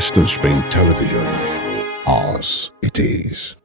Western Spring Television. Ours it is.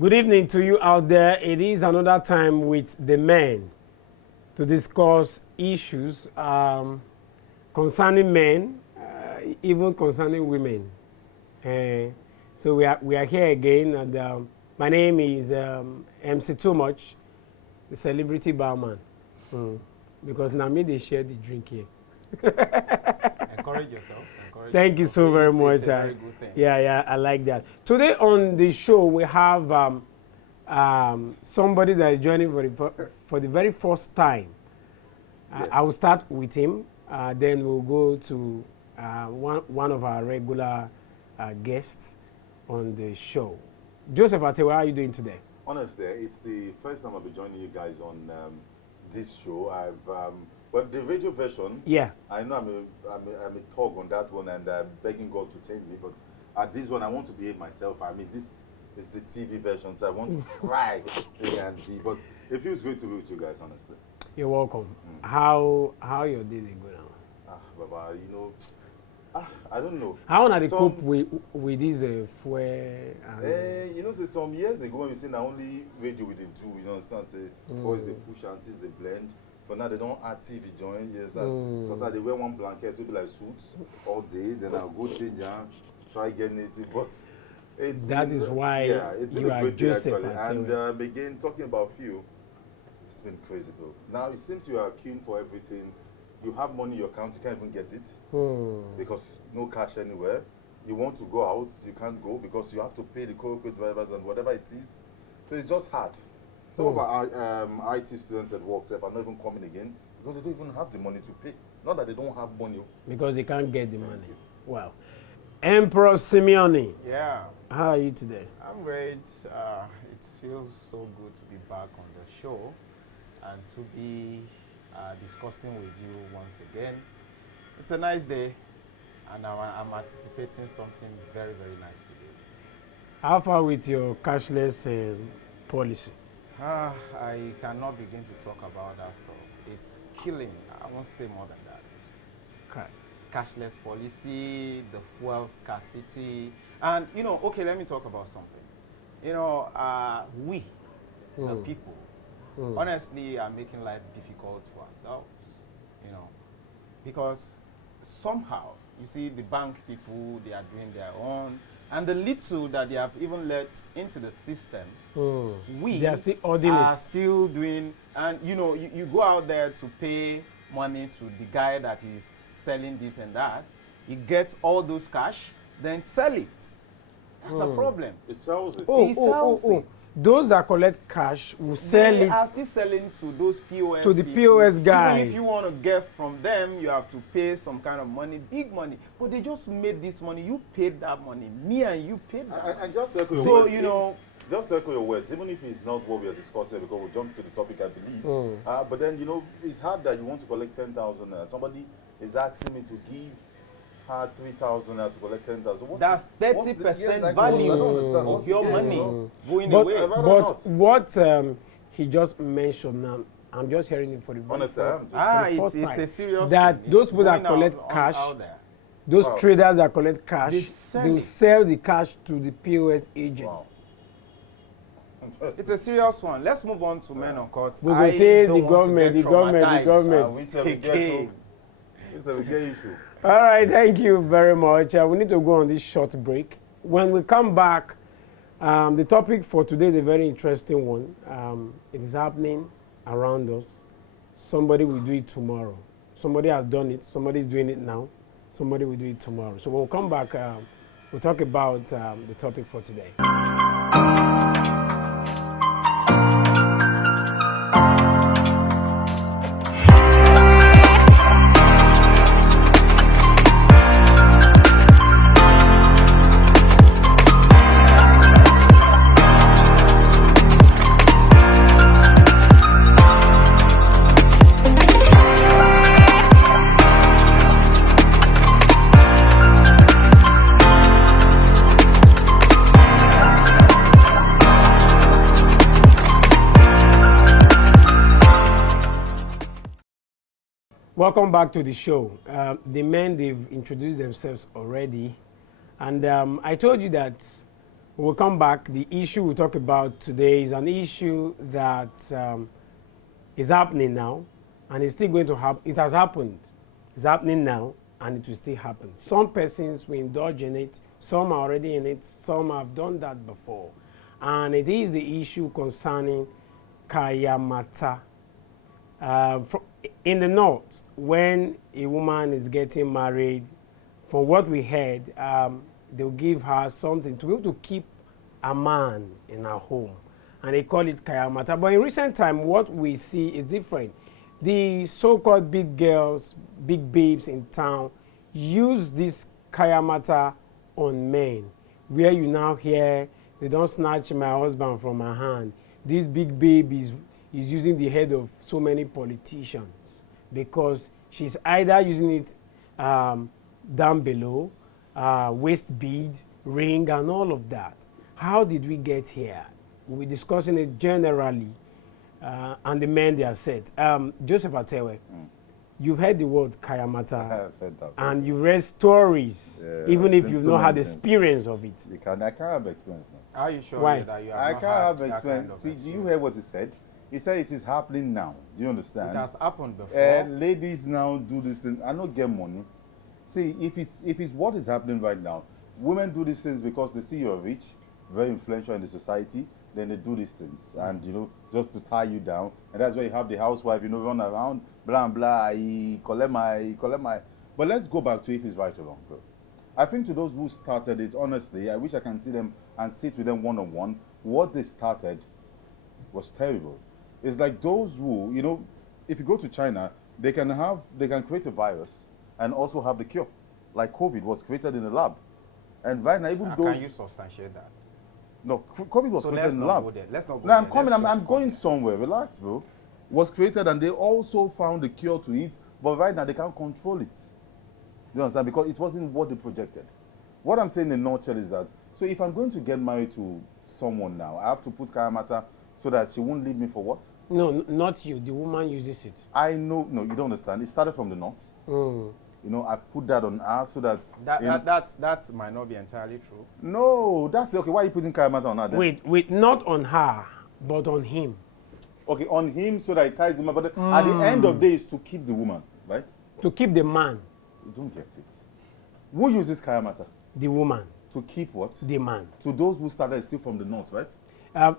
Good evening to you out there. It is another time with the men to discuss issues concerning men, even concerning women. So we are here again, and my name is MC Too Much, the celebrity barman, because now me they share the drink here. Encourage yourself. Thank you so very much. It's a very good thing. Yeah, I like that. Today on the show, we have somebody that is joining for the very first time. I will start with him, then we'll go to one of our regular guests on the show. Joseph Atewa, how are you doing today? Honestly, it's the first time I'll be joining you guys on this show. Well, the radio version, Yeah. I know I'm a thug on that one, and I'm begging God to change me. But at this one, I want to behave myself. I mean, this is the TV version, so I want to cry and be. But it feels great to be with you guys, honestly. You're welcome. How your day dey go now? Baba, I don't know. How na dey cope with this fuel? You know, say some years ago when we say now only radio we dey do, you know, understand? Say boys they push, aunties they blend. But now they don't add TV join. Yes, sometimes they wear one blanket to be like suits all day. Then I'll go change and try getting it. But it's Is why it's been you a are great day, Joseph. actually. And again, talking about fuel, it's been crazy, bro. Now it seems you are keen for everything. You have money in your account, you can't even get it because no cash anywhere. You want to go out, you can't go because you have to pay the corporate drivers and whatever it is. So it's just hard. Some of our IT students at work are not even coming again because they don't even have the money to pay. Not that they don't have money. Because they can't get the money. Wow. Emperor Simeone. Yeah, How are you today? I'm great. It feels so good to be back on the show and to be discussing with you once again. It's a nice day, and I'm anticipating something very, very nice today. How far with your cashless policy? I cannot begin to talk about that stuff. It's killing me. I won't say more than that. Okay. Cashless policy, the fuel scarcity, and okay, let me talk about something. We, the people, honestly are making life difficult for ourselves, because somehow, you see, the bank people, they are doing their own, and the little that they have even let into the system, we are still doing, and you go out there to pay money to the guy that is selling this and that, he gets all those cash, then sell it. That's a problem. It sells it. He sells it. Those that collect cash will sell They it are still selling to those POS to the people. POS guys. Even if you want to get from them, you have to pay some kind of money, big money. But they just made this money. You paid that money. Me and you paid that. And just to echo your words, just to echo your words, even if it's not what we are discussing, because we'll jump to the topic, I believe. But then, it's hard that you want to collect 10,000. Somebody is asking me to give her 3,000 to collect 10,000. That's 30% value of your money going away. But what he just mentioned now, I'm just hearing it for the first time. It's a serious that thing. those It's people that going collect cash, out there. those traders that collect cash, They will sell the cash to the POS agent. Wow. It's a serious one. Let's move on to Men Uncut. We will say the don't want to government, get the government, the traumatized. government. We said we get issue. All right, thank you very much. We need to go on this short break. When we come back, the topic for today is a very interesting one. It is happening around us. Somebody will do it tomorrow. Somebody has done it. Somebody is doing it now. Somebody will do it tomorrow. So when we come back, we'll talk about the topic for today. Welcome back to the show. The men, they've introduced themselves already. And I told you that we'll come back. The issue we'll talk about today is an issue that is happening now, and it's still going to happen. It has happened. It's happening now, and it will still happen. Some persons will indulge in it. Some are already in it. Some have done that before. And it is the issue concerning KAYAMATA. In the north, when a woman is getting married, from what we heard, they'll give her something to be able to keep a man in her home. And they call it KAYAMATA. But in recent time, what we see is different. The so-called big girls, big babes in town use this KAYAMATA on men, where you now hear, they don't snatch my husband from my hand. This big babe is using the head of so many politicians because she's either using it down below, waist bead, ring, and all of that. How did we get here? We're discussing it generally, and the men they are set. Joseph Atewe, you've heard the word KAYAMATA, I have heard that. and you read stories, even if since you've so not many had times. experience of it. I can't have experience now. Are you sure Why? that you have I not can't had have that kind experience. of See, do you experience? hear what he said? He said it is happening now. Do you understand? It has happened before. Ladies now do this thing. I don't get money. See, if it's what is happening right now, women do these things because they see you're rich, very influential in the society. Then they do these things, and just to tie you down. And that's why you have the housewife, run around, blah blah. I collect my. But let's go back to if it's right or wrong, bro. I think to those who started it, honestly, I wish I can see them and sit with them one-on-one. What they started was terrible. It's like those who, if you go to China, they can create a virus and also have the cure. Like COVID was created in a lab. And right now, even those... Can you substantiate that? No, COVID was created in the lab. Let's not go No, there. I'm coming. I'm going somewhere. Relax, bro. Was created and they also found the cure to it, but right now they can't control it. You understand? Because it wasn't what they projected. What I'm saying in a nutshell is that, so if I'm going to get married to someone now, I have to put KAYAMATA so that she won't leave me for what? No, not you. The woman uses it. I know. No, you don't understand. It started from the north. I put that on her so that... That might not be entirely true. No, that's okay. Why are you putting KAYAMATA on her then? Wait, not on her, but on him. Okay, on him so that it ties him up. But at the end of the day, is to keep the woman, right? To keep the man. You don't get it. Who uses KAYAMATA? The woman. To keep what? The man. To those who started still from the north, right?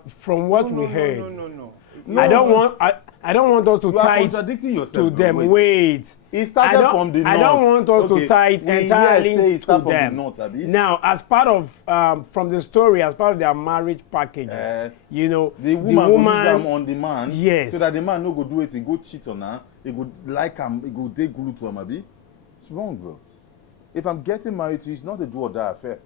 From what we heard. No. I don't want us to You are tie it contradicting yourself. to bro. them. Wait. Wait. It started from the north. I don't want us to tie it We here say entirely it to started from the them. north, Abi. Now, as part of from the story, as part of their marriage packages, the woman go use them on the man, yes, so that the man no go do it, he go cheat on her, he go like him, he go take glue to him, Abi. It's wrong, bro. If I'm getting married to you, it's not a do or die affair.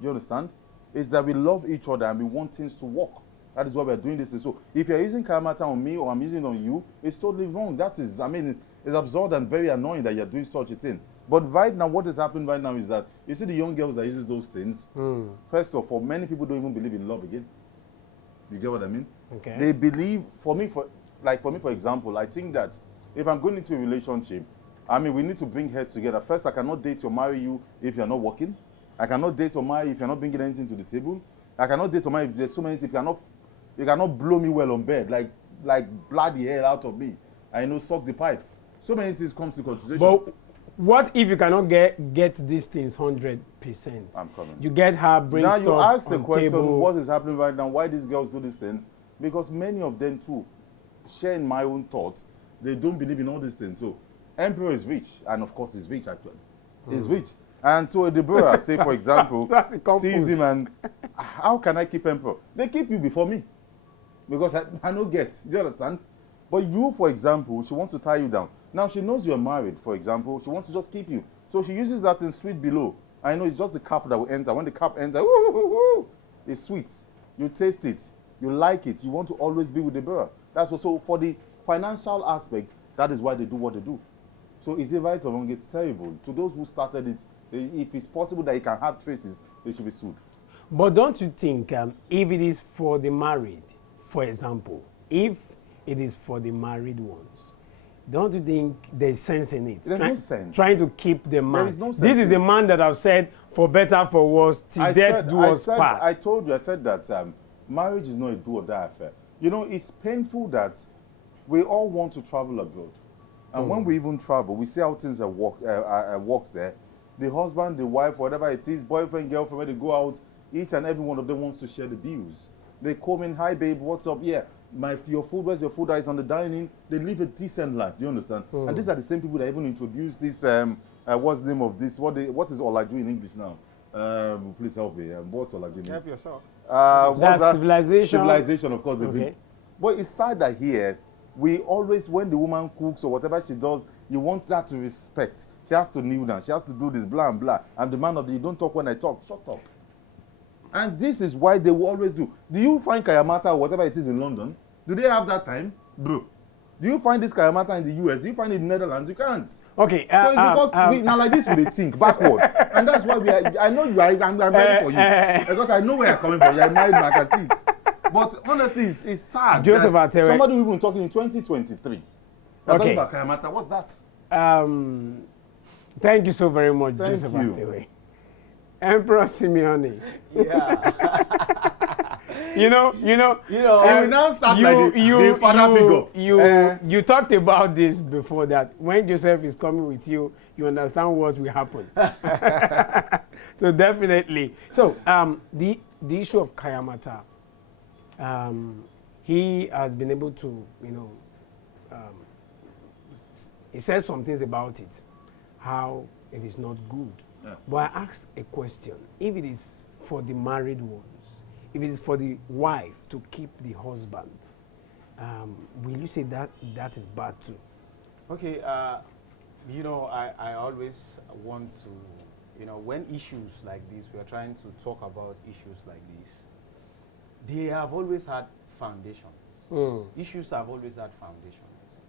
Do you understand? It's that we love each other and we want things to work. That is why we're doing this. So if you're using KAYAMATA on me or I'm using it on you, it's totally wrong. That is, it's absurd and very annoying that you're doing such a thing. But right now, what is happening right now is that, you see the young girls that uses those things, first of all, many people don't even believe in love again. You get what I mean? Okay. They believe, for me, for example, I think that if I'm going into a relationship, we need to bring heads together. First, I cannot date or marry you if you're not working. I cannot date or marry if you're not bringing anything to the table. I cannot date or marry if there's so many things. You cannot blow me well on bed, like bloody hell out of me. Suck the pipe. So many things comes to consideration. But what if you cannot get these things 100%? I'm coming. You get her brain now stuff you ask the on question, table. what is happening right now? Why these girls do these things? Because many of them too, sharing my own thoughts, they don't believe in all these things. So, Emperor is rich, and of course he's rich actually. He's rich. And so Deborah, say for example, sees him and, how can I keep Emperor? They keep you before me. Because I don't get, do you understand? But you, for example, she wants to tie you down. Now she knows you're married, for example, she wants to just keep you. So she uses that in sweet below. I know it's just the cup that will enter. When the cup enters, it's sweet. You taste it, you like it, you want to always be with Deborah. That's also for the financial aspect, that is why they do what they do. So is it right or wrong? It's terrible. To those who started it, if it's possible that it can have traces, they should be sued. But don't you think if it is for the married, for example, if it is for the married ones, don't you think there's sense in it? There's no sense. Trying to keep the man. There is no sense This is in the it. man that I've said, for better, for worse, till death do us part. I told you, I said that marriage is not a do or die affair. You know, it's painful that we all want to travel abroad. And when we even travel, we see how things works there. The husband, the wife, whatever it is, boyfriend, girlfriend, when they go out, each and every one of them wants to share the bills. They come in, hi babe, what's up? Yeah, your food, where's your food? Is on the dining. They live a decent life. Do you understand? And these are the same people that even introduced this. What's the name of this? What is Olaju in English now? Please help me. What's Olaju? Help yourself. That's civilization. Civilization, of course. Okay. But it's sad that here we always, when the woman cooks or whatever she does, you want her to respect. She has to kneel down. She has to do this, blah, and blah. I'm the man of the, you don't talk when I talk. Shut up. And this is why they will always do. Do you find KAYAMATA or whatever it is in London? Do they have that time? Bro. Do you find this KAYAMATA in the US? Do you find it in the Netherlands? You can't. Okay. So it's because we, now like this we think backward. And that's why we are, I know you are, I'm ready for you. Because I know where you're coming from. You're married, I can see it. But honestly, it's sad. Joseph Atewe. Somebody who been talking in 2023. You're talking about KAYAMATA. What's that? Thank you so very much, Thank Joseph you. Atewe. Emperor Simeone. Yeah. You know. And we now start like the father figure. You talked about this before, that when Joseph is coming with you, you understand what will happen. So definitely. So the issue of KAYAMATA, he has been able to, he says some things about it, how it is not good. Yeah. But I ask a question: if it is for the married ones, if it is for the wife to keep the husband, will you say that that is bad too? Okay, I always want to, when issues like this, we are trying to talk about issues like this, they have always had foundations. Issues have always had foundations.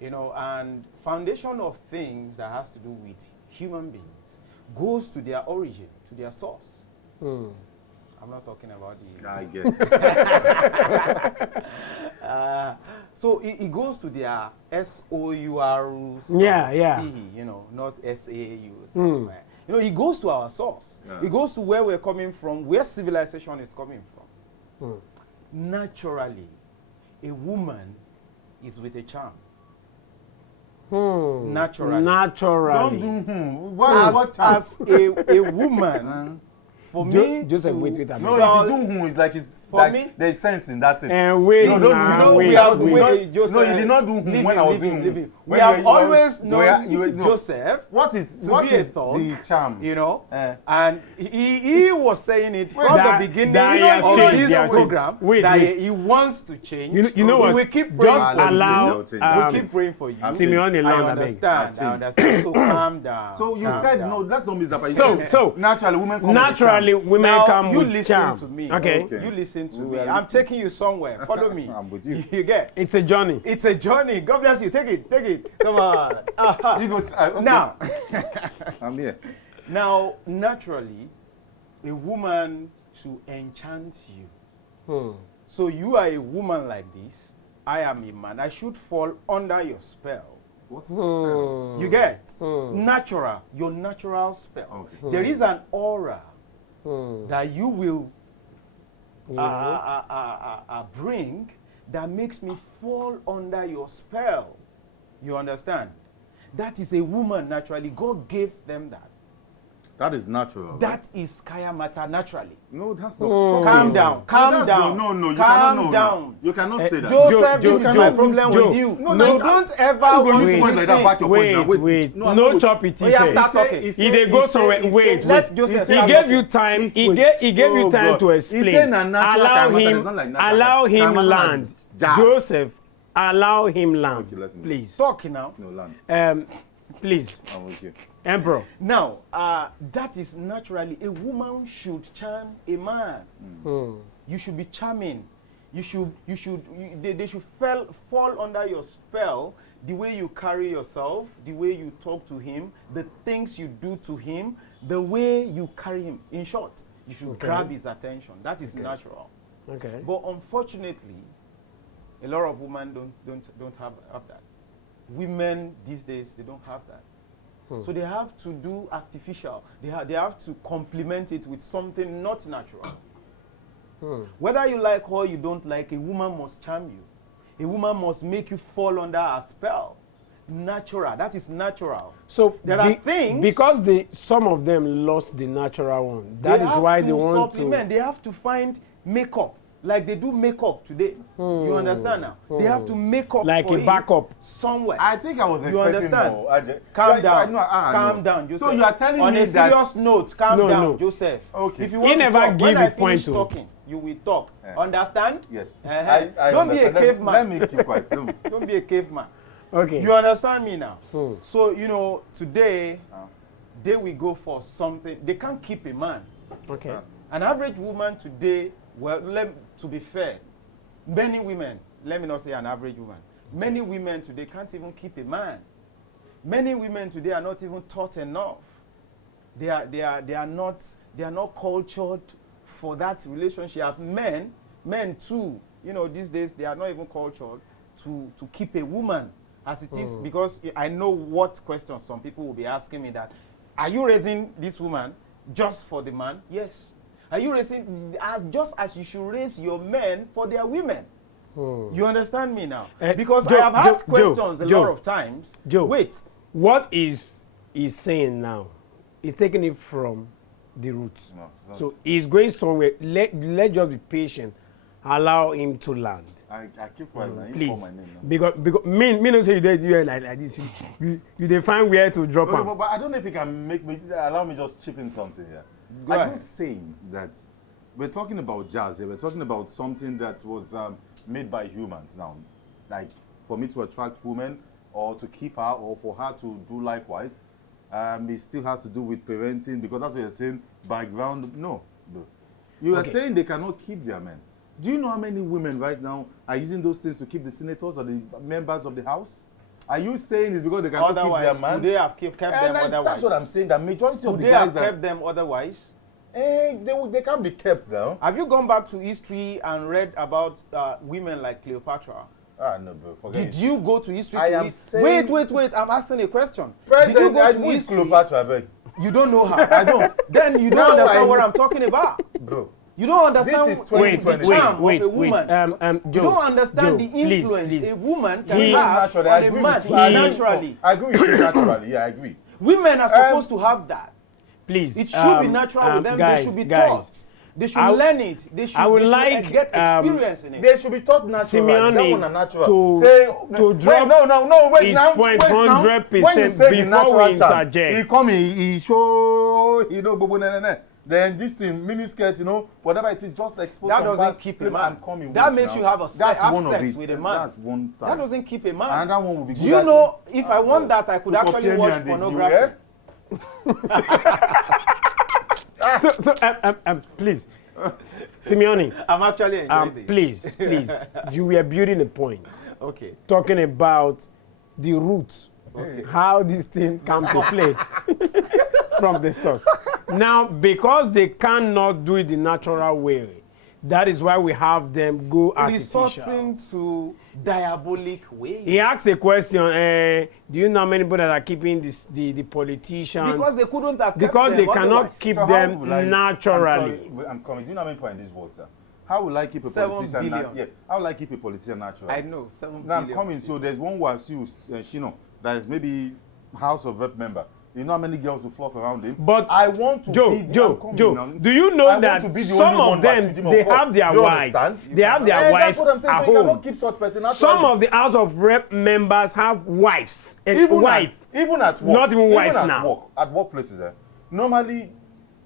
And foundation of things that has to do with human beings goes to their origin, to their source. I'm not talking about the... I get it. So it goes to their S-O-U-R-C, not S-A-U. It goes to our source. Yeah. It goes to where we're coming from, where civilization is coming from. Naturally, a woman is with a charm. Naturally. Naturally. Don't do as a woman. For me, Joseph, wait. No, if you do it's like it's for like me, there's sense in that thing. And wait, no, you did not do when I was doing. We have always known Joseph. What is the charm? And he was saying it from the beginning of this program that he wants to change. You know what? We keep praying. We keep praying for you. Simeone, I understand. So calm down. So you said no. Let's not miss that. So naturally, women come. Naturally, women come with charm. You listen to me. Okay. You listen to me. I'm taking you somewhere. Follow me. I'm with you. You get? It's a journey. It's a journey. God bless you. Take it. Come on. You go. Okay. Now, I'm here. Now, naturally, a woman should enchant you. So you are a woman like this. I am a man. I should fall under your spell. What's spell? You get? Natural. Your natural spell. Okay. There is an aura that you will bring that makes me fall under your spell. You understand? That is a woman naturally. God gave them that. That is natural. That is KAYAMATA naturally. No, that's not. Calm down. Calm down. No, you calm cannot. down. You cannot say that. Joseph, this is my problem with you. No, you don't ever want to listen. Wait. No chop it. Start talking. He did go somewhere. Wait. He gave you time. He gave you time to explain. Allow him land. Joseph, allow him land. Please. Talking now. No, land. Please. I'm with you. Emperor. Now, that is naturally, a woman should charm a man. You should be charming. They should fall under your spell, the way you carry yourself, the way you talk to him, the things you do to him, the way you carry him. In short, you should grab his attention. That is natural. Okay. But unfortunately, a lot of women don't have that. women these days, they don't have that. So they have to do artificial. They have to complement it with something not natural. Whether you like or you don't like, a woman must charm you. A woman must make you fall under a spell. Natural. That is natural. So there are things, because some of them lost the natural one. That is why they want supplement. They have to find makeup, like they do makeup today. You understand now? They have to make up like for a backup somewhere. I think I was expecting more. Calm down. Calm down, Joseph. So you are telling on me a serious note, calm down, Joseph. Okay. If you want to talk, when I finish talking, you will talk. Understand? Yes. I don't be a caveman. Let me keep quiet. Don't be a caveman. Okay. You understand me now? So, you know, today, they will go for something. They can't keep a man. Okay. An average woman today, well, to be fair, many women, let me not say an average woman, many women today can't even keep a man. Many women today are not even taught enough. They are not cultured for that relationship. Men too, you know, these days they are not even cultured to keep a woman as it is, because I know what questions some people will be asking me, that, are you raising this woman just for the man? Yes. Are you raising just as you should raise your men for their women? You understand me now? Because I have had questions a lot of times. Wait. What is saying now? He's taking it from the roots. No, so he's going somewhere. Let's just be patient. Allow him to land. I keep quiet. Please. My name now. Because me don't say you like this. You define where to drop him. But I don't know if you can allow me just chip in something here. Are you saying that we're talking about jazz here? We're talking about something that was made by humans now, like for me to attract women or to keep her or for her to do likewise. It still has to do with parenting, because that's what you're saying. Background, no. You are saying they cannot keep their men. Do you know how many women right now are using those things to keep the senators or the members of the House? Are you saying it's because they cannot keep their man? Could they have kept them otherwise? That's what I'm saying. The majority of the guys that kept them otherwise? They can't be kept now. Have you gone back to history and read about women like Cleopatra? No, bro. Forget Did you go to history? Wait. I'm asking a question. Did you go to history? Cleopatra, bro. You don't know her. I don't. Then you don't understand what I'm talking about, bro. You don't understand this is 2020. the charm of a woman. You don't understand the influence a woman can have on a man naturally. I agree with you naturally. Yeah, I agree. Women are supposed to have that. Please. It should be natural with them. They should be taught. They should learn it. They should get experience in it. They should be taught naturally. That one are natural. To drop wait now. 100% when you say before we interject. He come, he show, then this thing, miniskirt, whatever it is, just expose. That doesn't keep a man. That makes you have sex with a man. That's one side. That doesn't keep a man. And that one will be good. Do you know, if I want that, I could actually watch pornography. Please, Simeone. I'm actually enjoying this. Please, you were building a point. Okay. Talking about the roots, how this thing comes to play from the source. Now, because they cannot do it the natural way, that is why we have them go artificial. Resorting to diabolic ways. He asked a question, do you know how many people that are keeping the politicians? Because they couldn't have kept because them they cannot otherwise. keep them naturally. I'm coming. Do you know how many people in this world, sir? How will I keep a politician? How will I keep a politician natural? I know, 7 billion. Now I'm coming. So there's one Wasiu, that is maybe House of Rep member. You know how many girls will flock around him? But I want to be Joe, do you know that some of them, they have their wives? They have their wives that's what I'm saying. at So you home. cannot keep such person naturally. Some of the House of Rep members have wives. Even at work. Not even wives at now. Work, at workplaces, normally,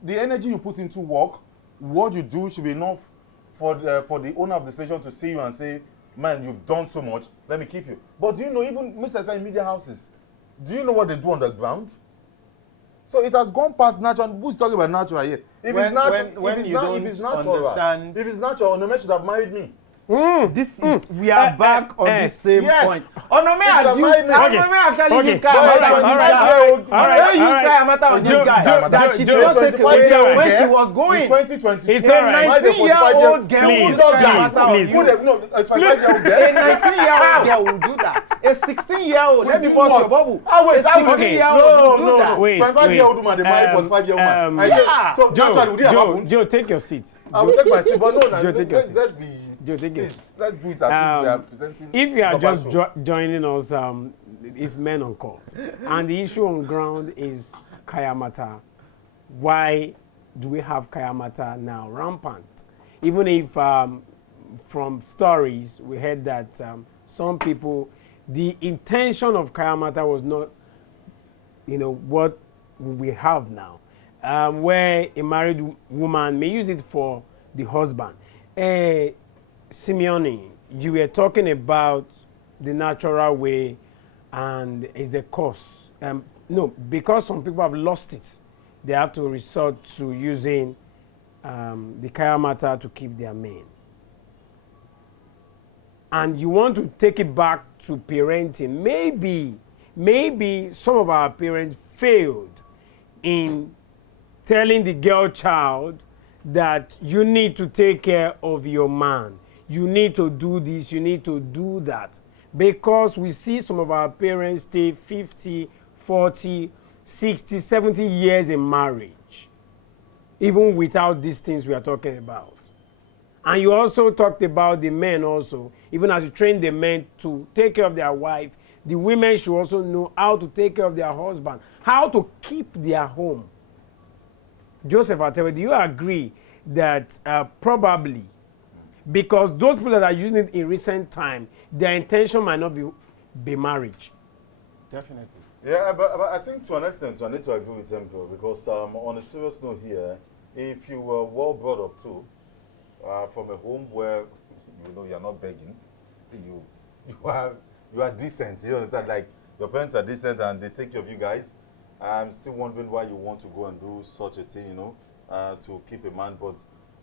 the energy you put into work, what you do should be enough for the owner of the station to see you and say, man, you've done so much, let me keep you. But do you know, even Mr. in media houses, do you know what they do on the ground? So it has gone past natural. Who's talking about natural here? If it's natural, no man should have married me. This is we are back on the same point. Onome actually use KAYAMATA on this guy. That she did not take away when she was going. 2020. It's a 19-year-old girl who does KAYAMATA on you. A 19-year-old girl will do that. A 16-year-old, let me bust your bubble. A 16-year-old will do that. 25-year-old woman, they marry 45-year-old man. So naturally, would it happen? Joe, take your seat. I will take my seat, but no, Joe, take your seat. let's be. Joe, take your seat. Let's do it as if we are presenting. If you are just joining us, it's Men on Court, and the issue on ground is KAYAMATA. Why do we have KAYAMATA now rampant? Even if from stories we heard that some people, the intention of KAYAMATA was not, what we have now, where a married woman may use it for the husband. Simeone, you were talking about the natural way and is a cost. No, because some people have lost it, they have to resort to using the KAYAMATA to keep their men. And you want to take it back to parenting. Maybe some of our parents failed in telling the girl child that you need to take care of your man. You need to do this, you need to do that. Because we see some of our parents stay 50, 40, 60, 70 years in marriage, even without these things we are talking about. And you also talked about the men also. Even as you train the men to take care of their wife, the women should also know how to take care of their husband, how to keep their home. Joseph Atewe, do you agree that probably, because those people that are using it in recent time, their intention might not be marriage? Definitely. Yeah, but I think to an extent, I need to agree with him, because on a serious note here, if you were well brought up too, from a home where you're not begging, you are decent. You understand? Like your parents are decent and they take care of you guys. I'm still wondering why you want to go and do such a thing, to keep a man. But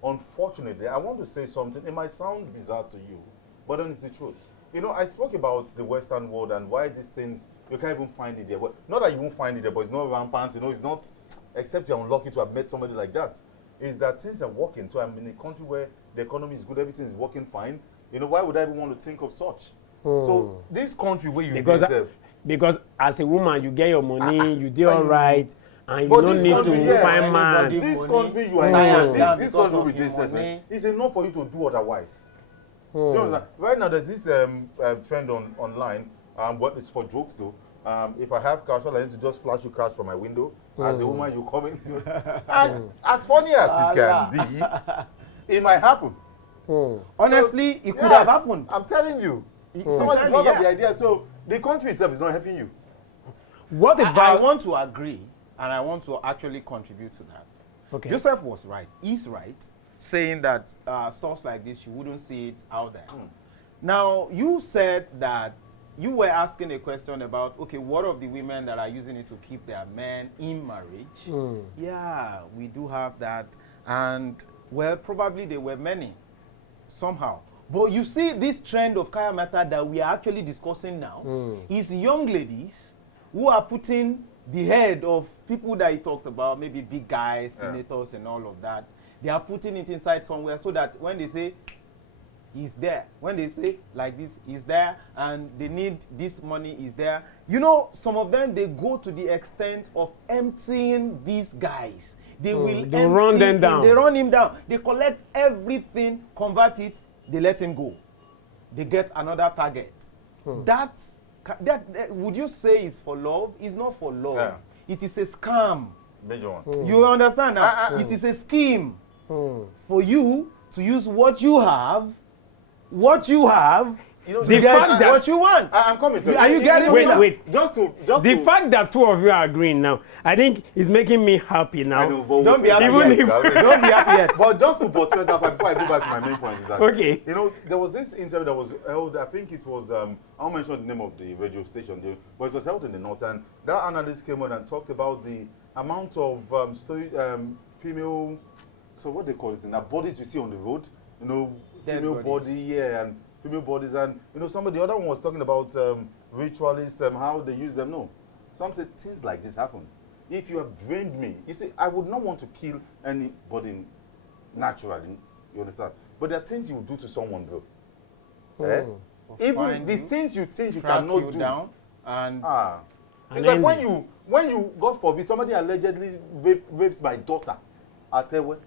unfortunately, I want to say something. It might sound bizarre to you, but then it's the truth. I spoke about the Western world and why these things, you can't even find it there. But not that you won't find it there, but it's not rampant. It's not, except you're unlucky to have met somebody like that. Is that things are working. So I'm in a country where the economy is good, everything is working fine. Why would I even want to think of such? So this country where you because as a woman, you get your money, you do all right, and you don't need to find man. This country you are in, this country with this, it's enough for you to do otherwise. Do you understand? Right now, there's this trend online, but it's for jokes though. If I have cash, all I need to just flash you cash from my window. As a woman, you come in. And as funny as it can be, it might happen. Honestly, it could have happened. I'm telling you. Someone thought of the idea, so the country itself is not helping you. What about? I want to agree, and I want to actually contribute to that. Okay. Joseph was right. He's right, saying that stuff like this, you wouldn't see it out there. Now, you said that you were asking a question about, okay, what of the women that are using it to keep their men in marriage? Yeah, we do have that. And, well, probably there were many, somehow. But you see this trend of KAYAMATA that we are actually discussing now is young ladies who are putting the head of people that he talked about, maybe big guys, senators and all of that. They are putting it inside somewhere so that when they say, he's there. When they say like this, he's there, and they need this money, is there. Some of them, they go to the extent of emptying these guys. They will run them down. They run him down. They collect everything, convert it, they let him go. They get another target. That would you say is for love? It's not for love. Yeah. It is a scam. Major one. You understand now? It is a scheme for you to use what you have, to get what you want. I'm coming to Are you getting me? Wait. Just to fact that two of you are agreeing now, I think is making me happy now. I know, but don't be happy yet. Don't be happy yet. But just to portray that before I go back to my main point is that, okay. There was this interview that was held, I think it was, I won't mention the name of the radio station, but it was held in the North, and that analyst came on and talked about the amount of female, so what they call it, bodies you see on the road, female body, and female bodies, and the other one was talking about ritualists, how they use them. No, some say things like this happen. If you have drained me, you see, I would not want to kill anybody naturally. You understand? But there are things you will do to someone, though. Even the things you think you cannot do. Down and it's like when you, God forbid, somebody allegedly rapes my daughter at Tewe.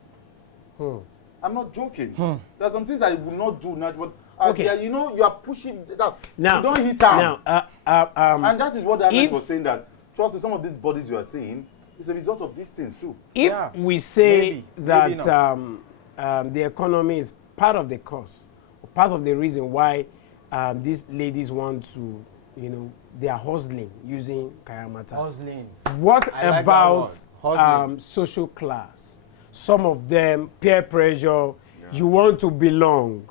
I'm not joking. There are some things I will not do now, but you are pushing. You don't hit her. And that is what the analyst was saying, that trust in some of these bodies you are saying is a result of these things too. If we say that the economy is part of the cause, part of the reason why these ladies want to, they are hustling using KAYAMATA. Hustling. What about social class? Some of them, peer pressure, you want to belong.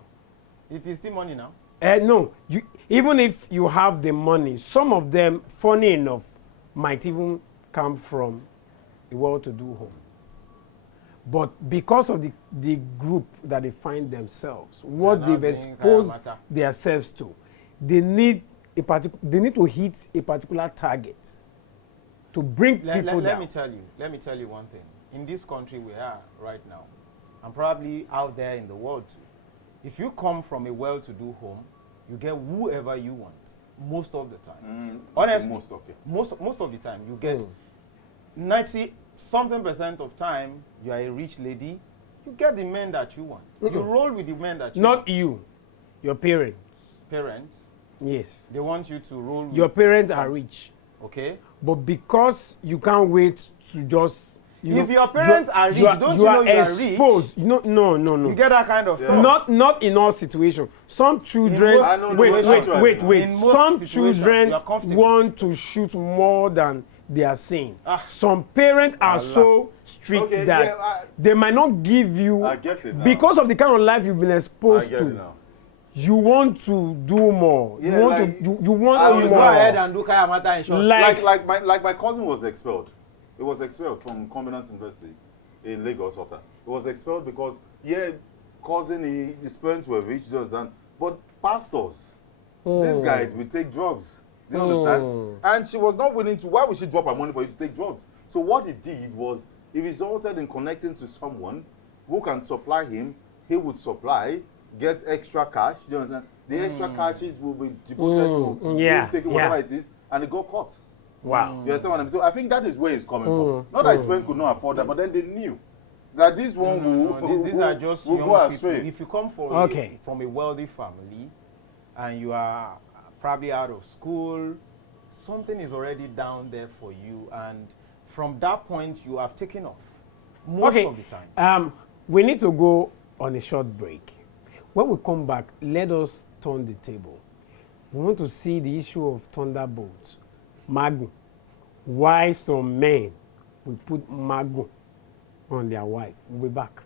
It is still money now? No, even if you have the money, some of them, funny enough, might even come from a well-to-do home. But because of the group that they find themselves, what they've exposed themselves to, they need to hit a particular target to bring people down. Let me tell you one thing. In this country we are right now, and probably out there in the world too, if you come from a well-to-do home, you get whoever you want most of the time. Honestly, most of the time you get 90-something% of time you are a rich lady, you get the men that you want. You roll with the men that you want. Not you, your parents. Parents? Yes. They want you to roll with your parents are rich. Okay. But because you can't wait to just if your parents are rich, don't you know you are rich? No. You get that kind of stuff. Not in all situations. Some children wait. Some children want to shoot more than they are saying. Some parents are so strict that they might not give you, because of the kind of life you've been exposed to. You want to do more. You want to go ahead and do KAYAMATA in short. Like my cousin was expelled. He was expelled from Covenant University in Lagos. It was expelled because, cousin, his parents were rich, but pastors, these guys will take drugs. Do you understand? And she was not willing to. Why would she drop her money for you to take drugs? So what he did was, he resulted in connecting to someone who can supply him. He would supply, get extra cash. Do you understand? The extra cashes will be devoted to taking whatever it is, and it got caught. Wow. You understand what I mean? So I think that is where it's coming from. Not that his parents could not afford that, but then they knew that this one these are just will go astray. If you come from a wealthy family and you are probably out of school, something is already down there for you, and from that point you have taken off most of the time. We need to go on a short break. When we come back, let us turn the table. We want to see the issue of thunderbolts. MAGUN. Why some men will put MAGUN on their wife. We'll be back.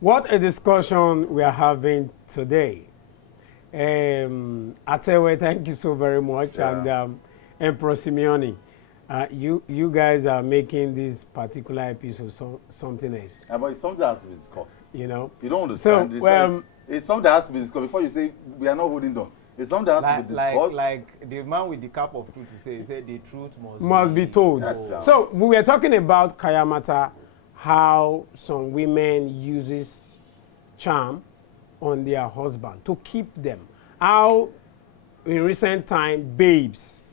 What a discussion we are having today. Atewe, thank you so very much. And Emperor Simeone, you guys are making this particular episode something else. But it's something that has to be discussed. You know? You don't understand. So, it's something that has to be discussed. Before you say, we are not holding down. It's something that has to be discussed. Like the man with the cap of truth he said the truth must be told. So we were talking about KAYAMATA, how some women uses charm on their husband to keep them. How in recent time, babes,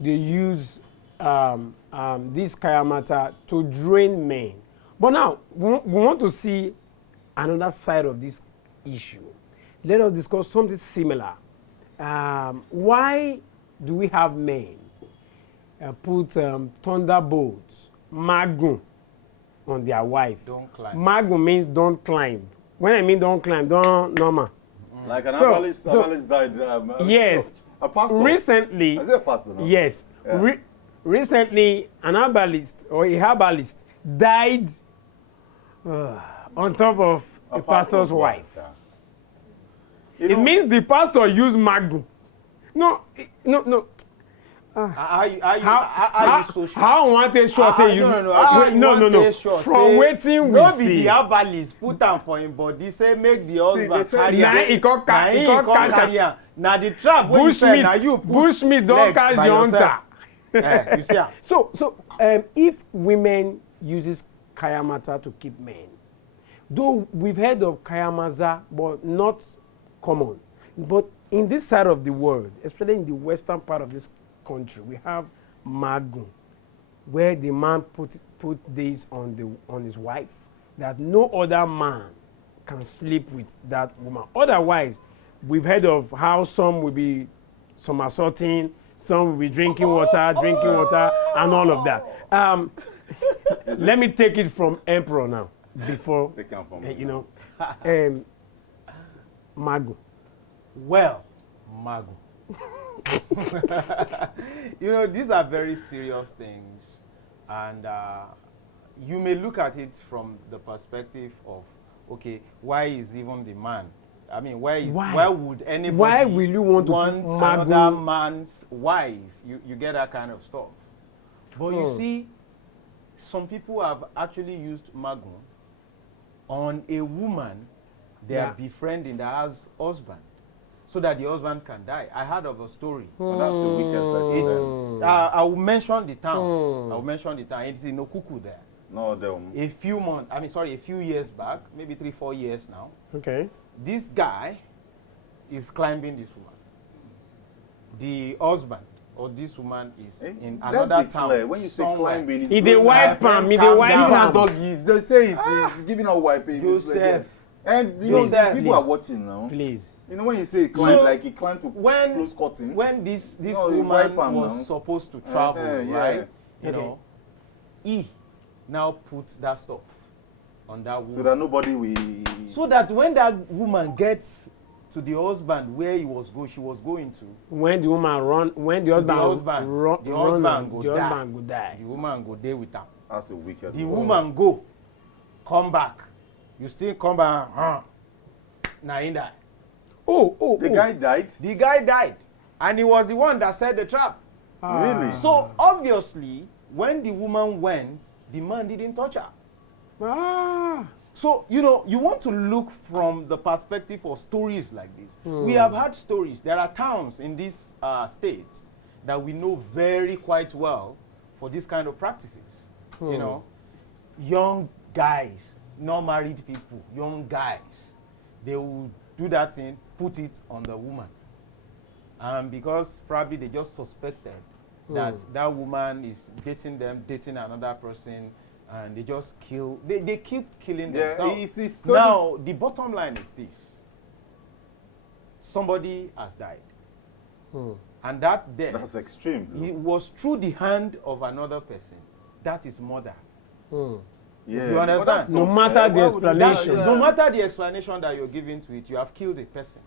they use this KAYAMATA to drain men. But now, we want to see another side of this issue. Let us discuss something similar. Why do we have men put thunderbolts, MAGUN, on their wife. Don't climb. MAGUN means don't climb. When I mean don't climb, don't normal. Like an herbalist died. Yes. A pastor. Recently. Is it a pastor? No? Yes. Yeah. Recently, an herbalist or a herbalist died on top of a pastor's wife. Yeah. It means the pastor used MAGUN. No. Are you so sure? How wanted sure say you? No. From waiting we no be see. the herbalist put am for him body say make the husband carry na he come carry am. Na the trap wey you say na you put bushmeat don catch the hunter. You see am. So if women uses KAYAMATA to keep men, though we've heard of KAYAMATA but not common, but in this side of the world, especially in the western part of this country, we have MAGUN, where the man put this on his wife, that no other man can sleep with that woman. Otherwise, we've heard of how some will be assaulting, some will be drinking water, and all of that. Let me take it from Emperor now, before MAGUN. Well, MAGUN. These are very serious things, and you may look at it from the perspective of, okay, why is even the man? I mean, why would anybody why will you want another man's wife? You get that kind of stuff. But you see, some people have actually used MAGUN on a woman they are befriending that has husband, so that the husband can die. I heard of a story. Well, that's a wicked person. I will mention the town. It's in Okuku there. No, them. A few years back, maybe 3-4 years now. Okay. This guy is climbing this woman. The husband or this woman is in another town. Clear. When you say climbing, it's the wipe palm. It's the wipe palm. Doggies. They say it's giving out wiping. Joseph. And people are watching now. Please. When you say climb, like he climbed to close curtain. When this woman was supposed to travel, right? He now puts that stuff on that woman. So that nobody will. So that when that woman gets to the husband where she was going to. When the woman run, when the husband go die. The woman go there with her. That's a wicked. The woman go, come back. You still come back, now he died. The guy died? The guy died. And he was the one that set the trap. Really? So obviously, when the woman went, the man didn't touch her. So, you want to look from the perspective of stories like this. We have had stories. There are towns in this state that we know very quite well for this kind of practices. Young guys, not married people, young guys, they will do that thing, put it on the woman. Because probably they just suspected that that woman is dating another person, and they just they keep killing themselves. It's now, the bottom line is this. Somebody has died. And that death, that's extreme. it was through the hand of another person. That is murder. Yeah. You understand? No matter the explanation. No matter the explanation that you're giving to it, you have killed a person.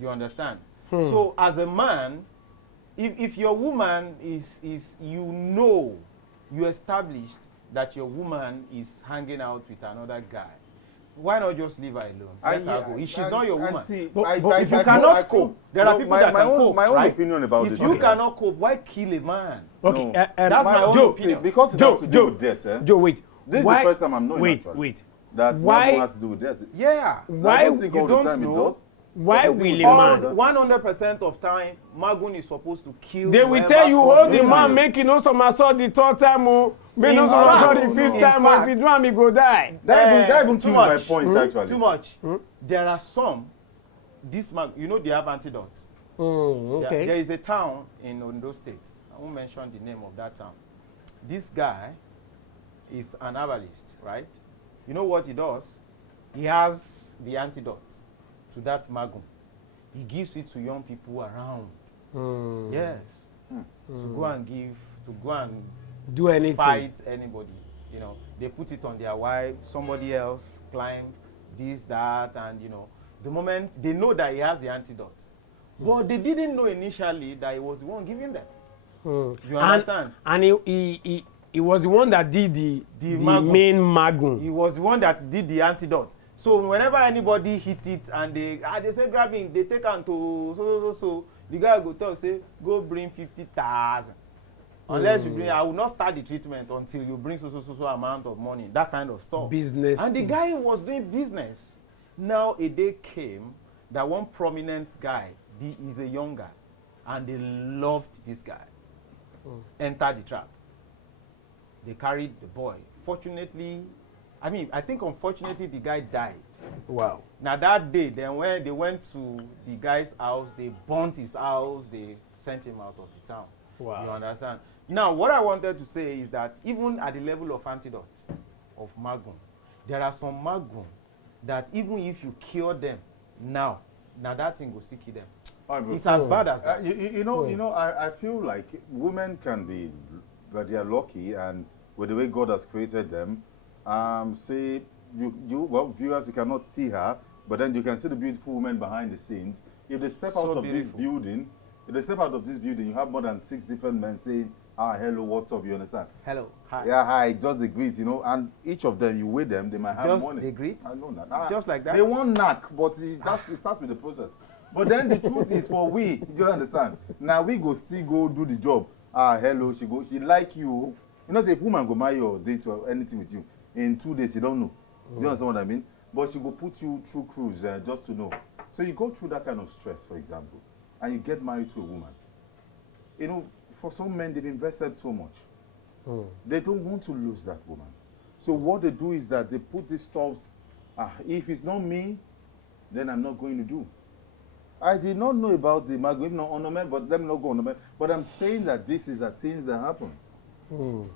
You understand? So as a man, if your woman is you established that your woman is hanging out with another guy, why not just leave her alone? Let her go. If she's not your woman. But if you cannot cope, there are people that can cope. My own opinion about this. If you cannot cope, why kill a man? Okay. That's my own opinion. Because it has to do with death. Joe, wait. This is the first time I'm knowing Wait. that why has to do with death. Yeah. Why I don't think you all the don't time know? it does. Why will a man? 100% of time, MAGUN is supposed to kill. They will tell you, the man making no somersault the third time, make no somersault the fifth time, if you do him, he go die. That even kills my point, actually. Too much. There are some, they have antidotes. Okay. There is a town in Ondo State. I won't mention the name of that town. This guy is an herbalist, right? You know what he does? He has the antidote to that MAGUN. He gives it to young people around. Yes. To go and give to go and do anything, fight anybody. You know, they put it on their wife, somebody else climb this, that, and you know, the moment they know that he has the antidote. But they didn't know initially that he was the one giving them. You understand? And he was the one that did the main MAGUN. He was the one that did the antidote. So whenever anybody hit it and they say grabbing, they take on to so the guy go tell say go bring 50,000. Unless you bring, I will not start the treatment until you bring so amount of money. That kind of stuff. Business. And the guy was doing business. Now a day came that one prominent guy, is a young guy, and they loved this guy. Entered the trap. They carried the boy. Fortunately, I think unfortunately the guy died. Wow. Now that day, then when they went to the guy's house, they burnt his house, they sent him out of the town. Wow. You understand? Now, what I wanted to say is that even at the level of antidote, of MAGUN, there are some MAGUN that even if you cure them now that thing will still kill them. It's as bad as that. I feel like women can be, but they are lucky, and with the way God has created them, say viewers, you cannot see her, but then you can see the beautiful woman behind the scenes. If they step out of this building, you have more than 6 different men saying, hello, what's up, you understand? Hello, hi. Yeah, hi, just the greet, and each of them, you weigh them, they might have just money. Just the greet? I know that. Just like that? They won't knock, but it starts with the process. But then the truth is for we, you understand? Now we still go do the job. Hello, she like you. You know, say if woman go marry you or date or anything with you, in 2 days, you don't know. You understand what I mean? But she go put you through cruise just to know. So you go through that kind of stress, for example, and you get married to a woman. You know, for some men, they've invested so much. They don't want to lose that woman. So what they do is that they put these stuffs, if it's not me, then I'm not going to do. I did not know about the MAGUN, no ornament, but let me not go ornament. But I'm saying that this is a things that happen.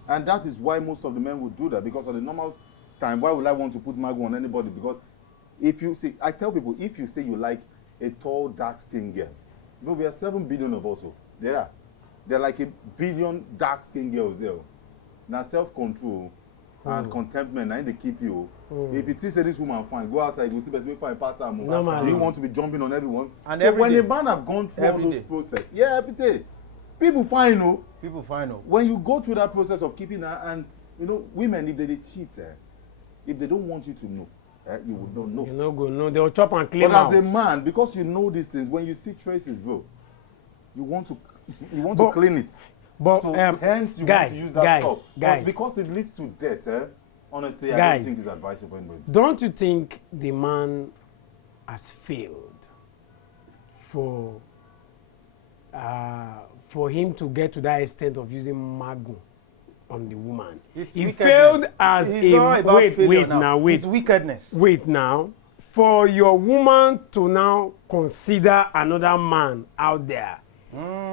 And that is why most of the men would do that, because of the normal time. Why would I want to put MAGUN on anybody? Because if you see, I tell people, if you say you like a tall, dark-skinned girl, we are 7 billion of us. There are like 1 billion dark-skinned girls there. Now self-control and contentment, and they keep you. If you say this woman fine, go outside, you see person fine, pass her. You want to be jumping on everyone. And so when a man have gone through all those processes, every day, people fine, People fine, When you go through that process of keeping her, and women, if they cheat, if they don't want you to know, you would not know. You know, go no, they'll chop and clean out. But as a man, because you know these things, when you see traces, bro, you want to clean it. But so hence you want to use that stuff. But because it leads to death, honestly, I don't think it's advisable anybody. Don't you think the man has failed for him to get to that extent of using MAGUN on the woman? He failed as It's wickedness. Wait now. For your woman to now consider another man out there,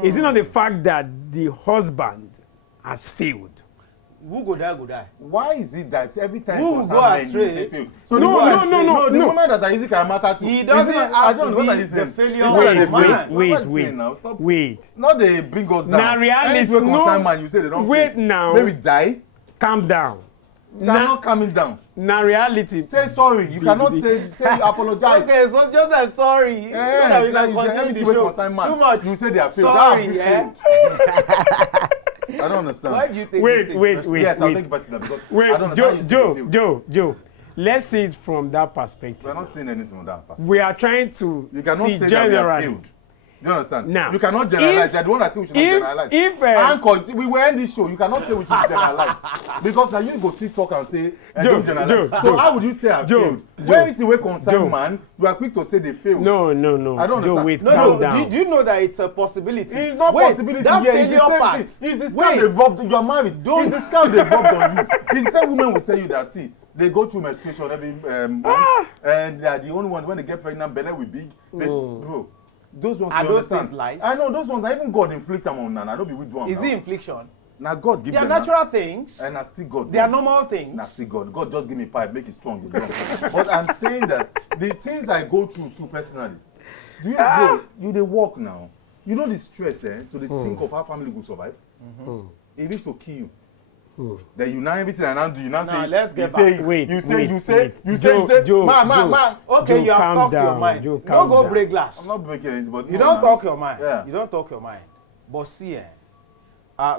is it not the fact that the husband has failed? Who go die? Why is it that every time who go astray? So no. The woman that are using KAYAMATA too. He doesn't have to be the failure of man. Wait. Not they bring us down. Now reality, man, you say they don't wait fail. Now. Maybe die. Calm down. They're not coming down. Now reality. Say sorry. You cannot say apologize. Okay, so just say sorry. So that we can continue the show. Too much. You say they are failed. Sorry, I don't understand. Why do you think wait. Yes, I'll take it personal because I don't understand. Joe. Let's see it from that perspective. We're not seeing anything from that perspective. We are trying to you cannot see say generally. That we are failed. Do you understand? Now, you cannot generalize. I don't want to say we should not generalize. We were in this show. You cannot say we should generalize. Because now you go still talk and say, don't generalize. So how would you say I failed? When everything will concern man, you are quick to say they failed. No. I don't understand. Wait, calm down. Do you know that it's a possibility? It's not possibility. That failure part. It's the scam they robbed. You are married. It's the scam they robbed on you. It's the same woman will tell you that, see, they go through menstruation every month, and they are the only ones when they get pregnant, belly will big. Bro. Those ones are those things lies? I know those ones. Even God inflict them on. I don't be with one. Is it infliction? Now God give them. They are natural things. And I see God. They are normal things. I see God. God just give me pipe, make it strong. But I'm saying that the things I go through too personally. Do you know you they work now? You know the stress to think of how family will survive. It needs to kill you. Then you now everything and now do you now Now say let's get you back. say You say Man. Okay, you have talked your mind. Joe, Don't go down. break glass. I'm not breaking it, but You don't talk your mind. Yeah. You don't talk your mind. But see,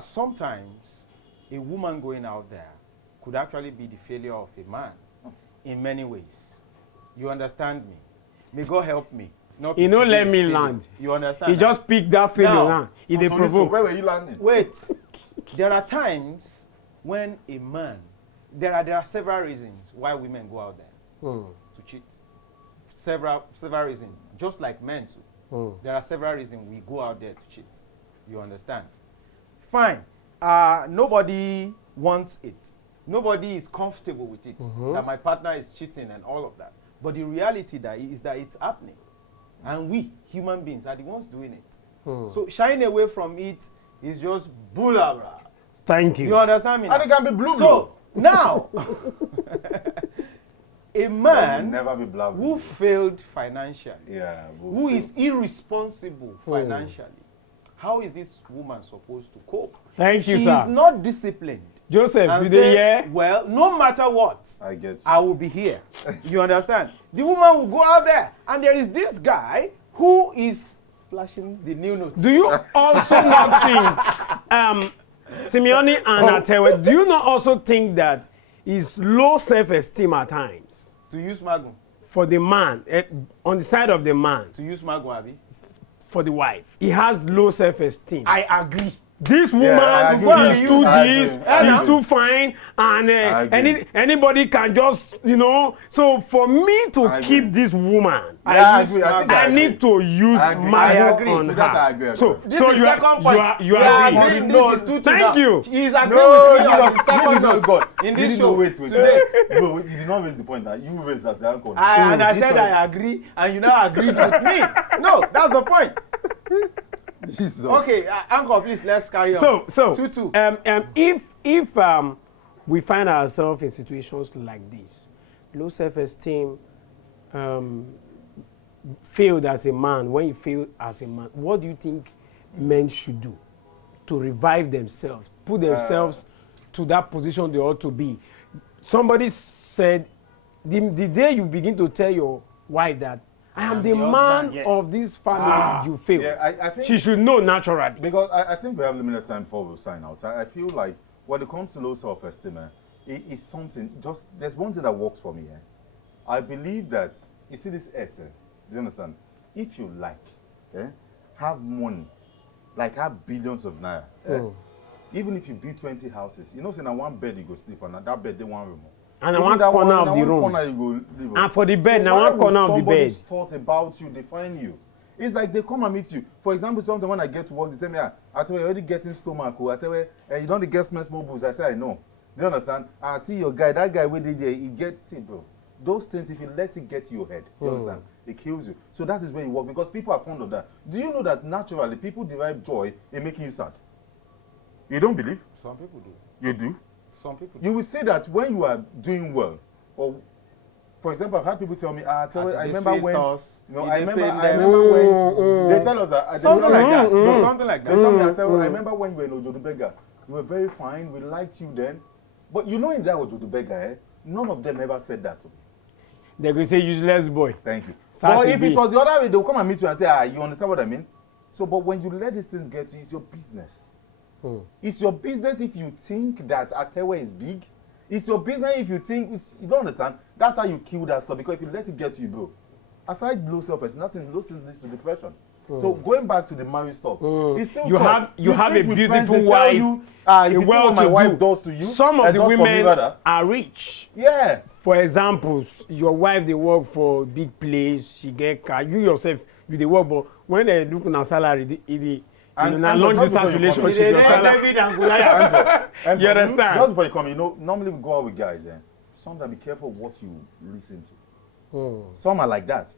sometimes a woman going out there could actually be the failure of a man in many ways. You understand me? May God help me. Not He no to let be me a failure. land. You understand? He just picked that failure now. He dey So provoke. where were you landing? Wait. There are times when a man, there are several reasons why women go out there to cheat. Several reasons, just like men too. There are several reasons we go out there to cheat. You understand? Fine. Nobody wants it. Nobody is comfortable with it. That my partner is cheating and all of that. But the reality is that it's happening. And we, human beings, are the ones doing it. So shying away from it is just blah. Thank you. You understand me now? And it can be blue. So, now, a man never be blah, who failed financially, yeah, who is irresponsible financially, how is this woman supposed to cope? Thank you, She sir. is not disciplined. Joseph, And you dey say, hear? well, no matter what, I get you. I will be here. You understand? The woman will go out there, and there is this guy who is flashing the new notes. Do you also not think, Simeone and Atewe, do you not also think that is low self-esteem at times To use MAGUN. for the man, on the side of the man, To use MAGUN, Abi. for the wife? He has low self-esteem. I agree. This woman I agree. is too I this, agree. she's too fine, and anybody can just, So for me to I keep agree. this woman, I agree. I think I agree. need to use I agree. Mago I agree. on To her. that I agree. So, This so is you second are, point. you Yeah, are agree. agreeing. This is 2-2 Thank now. you. He is No, agreeing with you me on the did second not, note God. in You this did show not wait. today. Bro, you did not raise the point that you raised as the anchor. And I This said one- I agree, and you now agreed with me. No, that's the point. Jesus. Okay, Uncle, please, let's carry on. So 2-2. if we find ourselves in situations like this, low self-esteem, failed as a man, when you fail as a man, what do you think men should do to revive themselves, put themselves to that position they ought to be? Somebody said, the day you begin to tell your wife that I am the man of this family, you fail. Yeah, I think she should know naturally. because I think we have limited time before we sign out. I feel like when it comes to low self-esteem, it is something, just, there's one thing that works for me. I believe that, you see this earth, do you understand? If you like, have money, like have billions of naira, even if you build 20 houses, you know, say now one bed you go sleep on, and that bed they one room. And one corner of the room. Corner you go live on. And for the bed, So now why one corner will of the bed. somebody's thought about you define you? It's like they come and meet you. For example, sometimes when I get to work, they tell me, I tell you, you're already getting stomach. I tell you, you don't get small boobs. I say, I know. Do you understand? I see your guy, that guy where they there, he gets it, bro. Those things, if you let it get to your head, you understand? It kills you. So that is where you work because people are fond of that. Do you know that naturally people derive joy in making you sad? You don't believe? Some people do. You do? Some people do. You will see that when you are doing well, or for example, I've had people tell me, I remember when, I remember when they tell us that Something like that. Something like They tell me, that. I remember when you were in Ojodubega, you were very fine, we liked you then, but you know in that Ojodubega, none of them ever said that to me. They're going to say useless boy. Thank you. Sassy But if B. it was the other way, they'll come and meet you and say, you understand what I mean? So, but when you let these things get to you, it's your business. It's your business if you think that Atewe is big. It's your business if you think, you don't understand. That's how you kill that stuff, because if you let it get to you, bro, aside low self-esteem, nothing, those things leads to depression. So going back to the marriage stuff, it's still You tough. have a sleep with beautiful friends, they tell wife, you, if you see what my wife does to you, some of the does for me women rather. are rich. Yeah. For example, your wife, they work for big place, she get car. You yourself, you they work, but when they look on her salary, in a long distance relationship, your salary. You understand? Just before you come, normally we go out with guys, sometimes be careful what you listen to. Some are like that.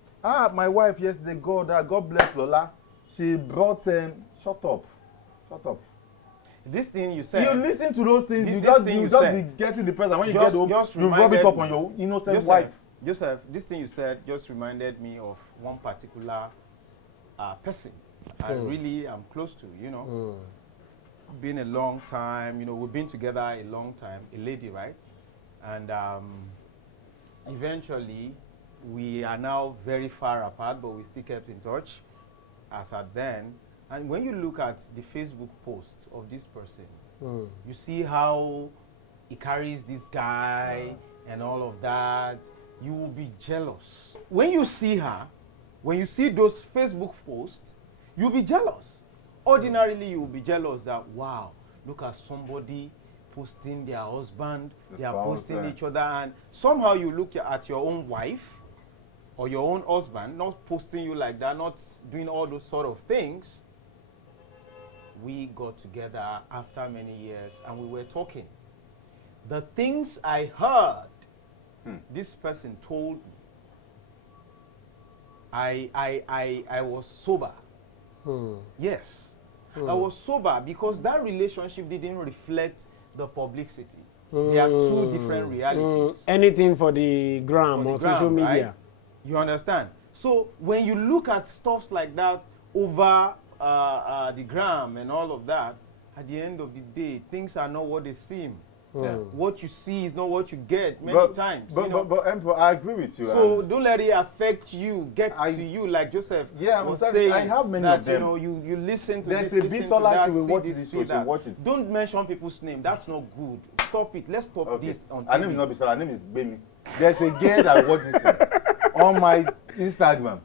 My wife yesterday, God bless Lola, she brought, shut up. This thing you said. You listen to those things, This you just thing you be said. getting depressed, and when you Just- get home, just you rub it reminded up on me. your innocent wife. Joseph, this thing you said just reminded me of one particular person I really am close to, been a long time. You know, we've been together a long time. A lady, right? And eventually, we are now very far apart, but we still kept in touch as at then. And when you look at the Facebook post of this person, you see how he carries this guy and all of that. You will be jealous. When you see her, when you see those Facebook posts, you'll be jealous. Ordinarily, you will be jealous that, wow, look at somebody posting their husband, they are posting each other, and somehow you look at your own wife or your own husband, not posting you like that, not doing all those sort of things. We got together after many years and we were talking. The things I heard, this person told me, I was sober. Yes. I was sober because that relationship didn't reflect the publicity. They are two different realities. Anything for the gram or social media. Right? You understand? So when you look at stuff like that over the gram and all of that, at the end of the day, things are not what they seem. What you see is not what you get many times. But I agree with you. So don't let it affect you, get to you like Joseph was saying. I have many that, of them. You know, you listen to There's this, a bit listen to that, will watch this, this, see that. watch it. Don't mention people's name. That's not good. Stop it. Let's stop this on TV. Her name is not Bisola. Her name is Bemi. There's a girl that watches this thing on my Instagram.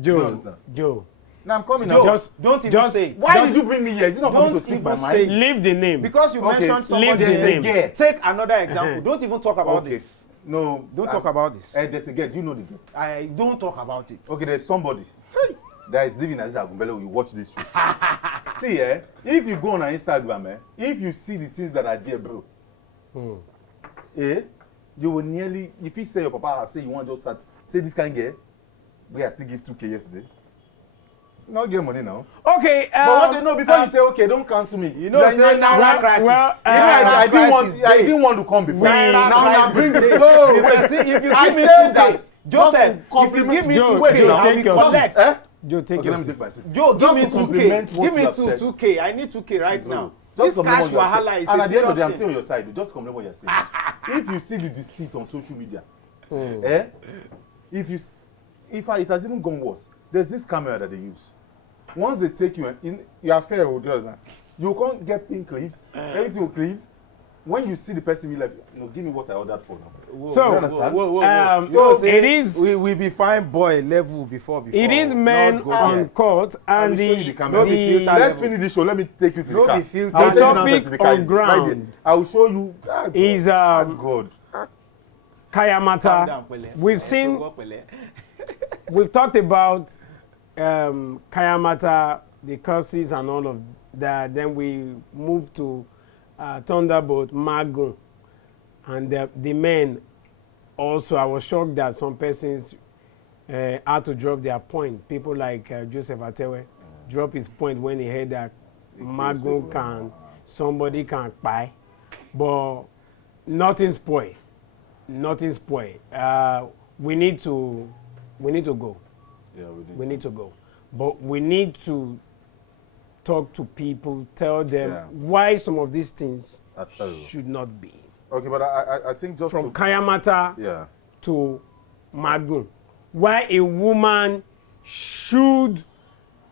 Joe. Now I'm coming Joe, now. don't even say it. Why did you bring me here? Is it not for me to speak my mind? Leave the name. Because you mentioned somebody. Leave the name. Take another example. Don't even talk about this. No. Don't talk about this. There's a girl. Do you know the girl? I don't talk about it. Okay, there's somebody that is living as Agumbele. You watch this show. See, if you go on her Instagram, if you see the things that are there, bro, you will nearly, if you say your papa say you want to just start, say this kind of girl, we are still give 2K yesterday. Not get money now. Okay. But what they know before you say, okay, don't cancel me. You know, say now crisis. Well, I didn't want to come before. Now bring the door. If you give me 2K, Joseph, if you give me 2K, I will collect. Joe, take your seat. Joe, give me 2K. Give me 2K. I need 2K right now. This cash wahala is and at the end of the day, I'm still on your side. Just complete what you're saying. If you see the deceit on social media, if it has even gone worse, there's this camera that they use. Once they take you in, you are fair, you can't get pin clips. Everything will clip. When you see the person, you like, give me what I ordered for now. So, you understand? so it is. We be fine boy level before. It is men Uncut and let's finish this show. Let me take you to the car. The topic on ground. I will show you. Is God. KAYAMATA. We've talked about KAYAMATA, the curses and all of that. Then we moved to Thunderbolt, MAGUN, and the men also. I was shocked that some persons had to drop their point. People like Joseph Atewe drop his point when he heard that MAGUN somebody can buy, but nothing spoil. Nothing spoil. We need to go. Yeah, we need to go. But we need to talk to people, tell them why some of these things should not be. Okay, but I think just from KAYAMATA to MAGUN, why a woman should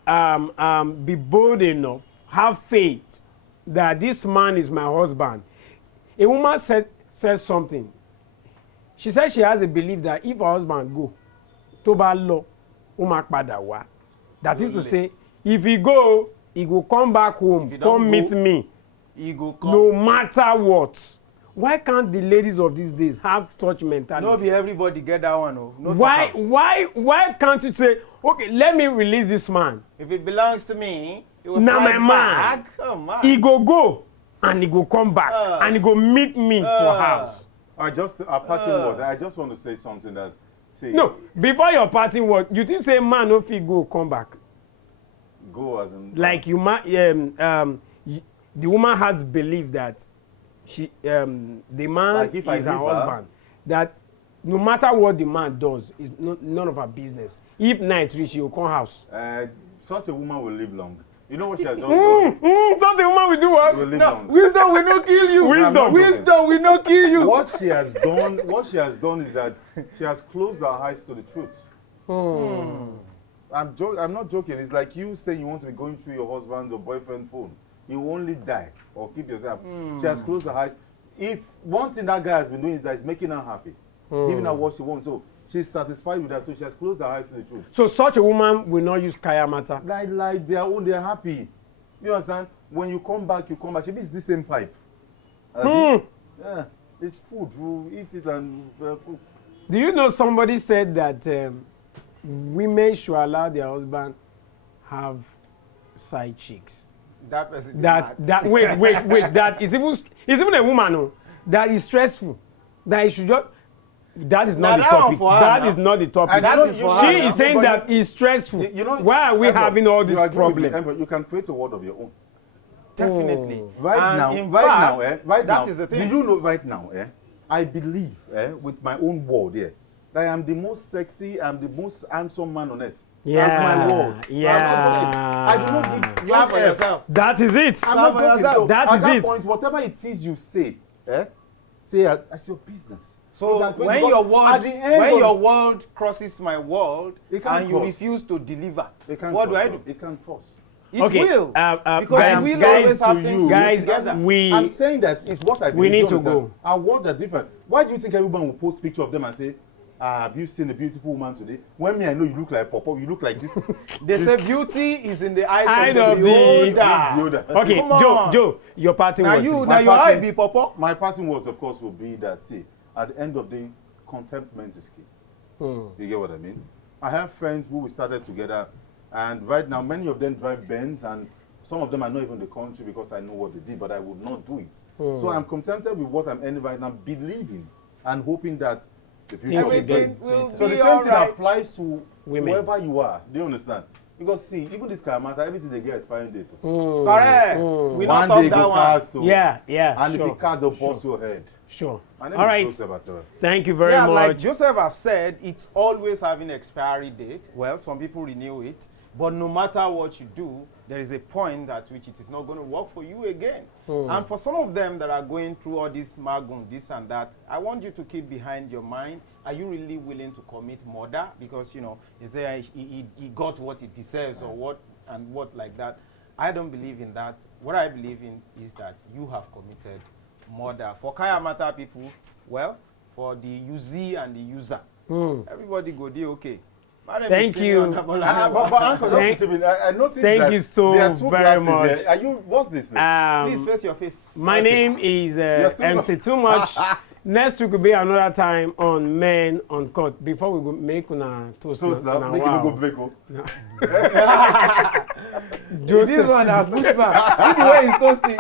be bold enough, have faith that this man is my husband. A woman says something. She said she has a belief that if her husband go, tó bá lọ, ó máa padà wá. That is to say, if he go come back home, come meet me. He go come. No matter what. Why can't the ladies of these days have such mentality? No be everybody get that one. No. Why can't you say, okay, let me release this man. If it belongs to me, it will now fly my man. Come on. He go and he go come back and he go meet me for house. I just want to say something that. See, no, before your parting word, you think say man no fit go come back? Go as in like you the woman has believed that she the man like is her husband. That no matter what the man does, is none of her business. If night reach, she will come house. Such a woman will live long. You know what she has done? Though? So the woman will do what? Will live No, long. wisdom will not kill you. Wisdom. Wisdom will not kill you. What she has done is that she has closed her eyes to the truth. I'm not joking. It's like you saying you want to be going through your husband's or boyfriend's phone. You will only die or keep yourself. She has closed her eyes. If one thing that guy has been doing is that it's making her happy, giving her what she wants. So she's satisfied with that. So she has closed her eyes to the truth. So such a woman will not use KAYAMATA. Like they're happy. You understand? When you come back. She beats the same pipe. Yeah, it's food. You eat it and food. Do you know somebody said that women should allow their husband have side chicks? That person. Wait. That is even a woman. No, that is stressful. That he should just. That is not the topic. That is not the topic. She is saying that it's stressful. Why are we having all these problems? You can create a world of your own. Definitely. Right now, that is the thing. Do you know right now, I believe, with my own word here, that I am the most sexy and the most handsome man on earth. Yeah. That's my word. Yeah. I do not give You have for yourself. That is it. I'm not joking. So that at is that it. point, whatever it is you say, say as your business. So when your world crosses my world and you refuse to deliver, what do I do? It can cross. It Okay, will. Because it will guys, always have things guys, together. I'm saying that it's what I believe. We need you to understand? go. Our world are different. Why do you think everyone will post picture of them and say, have you seen a beautiful woman today? When me, I know you look like Papa, you look like this. They say beauty is in the eyes of of the beholder. Okay, Come on. Joe, your parting Now word, you, please. now your eye be Papa. My parting words, of course, will be that, see, at the end of the day, contentment is key. You get what I mean? I have friends who we started together, and right now, many of them drive Benz, and some of them are not even in the country because I know what they did, but I would not do it. So I'm contented with what I'm earning right now, believing and hoping that the future will be Everything better. will So be the same all thing right. applies to Women. whoever you are. Do you understand? Because see, even this KAYAMATA, everything they get expiring date. Correct. We One not day talk that go one. past to, Yeah, and sure. if the card will bust your head. Sure. My name All is right. Joseph Atara. Thank you very Yeah, much. like Joseph has said, it's always having expiry date. Well, some people renew it. But no matter what you do, there is a point at which it is not going to work for you again. And for some of them that are going through all this MAGUN, this and that, I want you to keep behind your mind, are you really willing to commit murder? Because, you know, they say he got what he deserves or what and what like that. I don't believe in that. What I believe in is that you have committed murder. For KAYAMATA people, well, for the usee and the user, everybody go there okay. Thank you. But Uncle, I noticed Thank that you so there are two very glasses much. there. Are you? What's this? Please face your face. My name is MC Too Much. Next week will be another time on Men Uncut. Before we go make una toast. Toast now. Make it go break. This one has pushback. See the way he's toasting.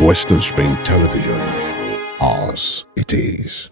Western Spring Television. Ours it is.